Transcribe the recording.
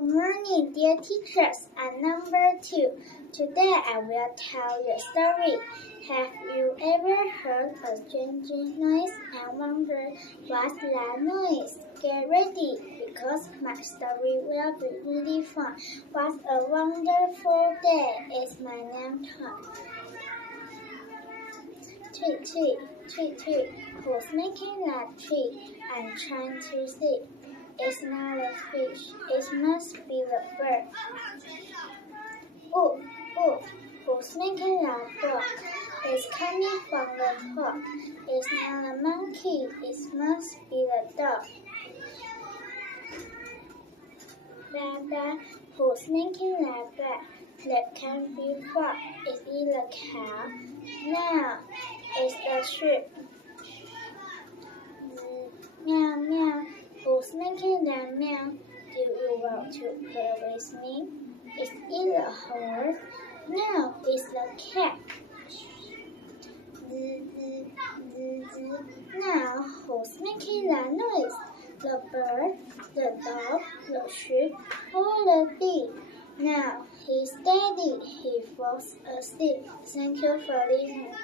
Good morning, dear teachers. I'm number 2. Today I will tell you a story. Have you ever heard a strange noise and wondered what's that noise? Get ready, because my story will be really fun. What a wonderful day! It's my name time. Tweet, tweet, tweet, tweet. Who's making that tweet? I'm trying to see. It's not a fish. It must be the bird. Oh, oh, who's making that bark? It's coming from the pot. It's not a monkey. It must be the dog. Baa, who's making that baa? That can't be what? Is it a cow? No, it's a sheep. Meow, meow. Who's making that meow? Do you want to play with me? Is it a horse? No, it's a cat. Now, who's making that noise? The bird, the dog, the sheep, or the bee? Now, he's steady. He falls asleep. Thank you for listening.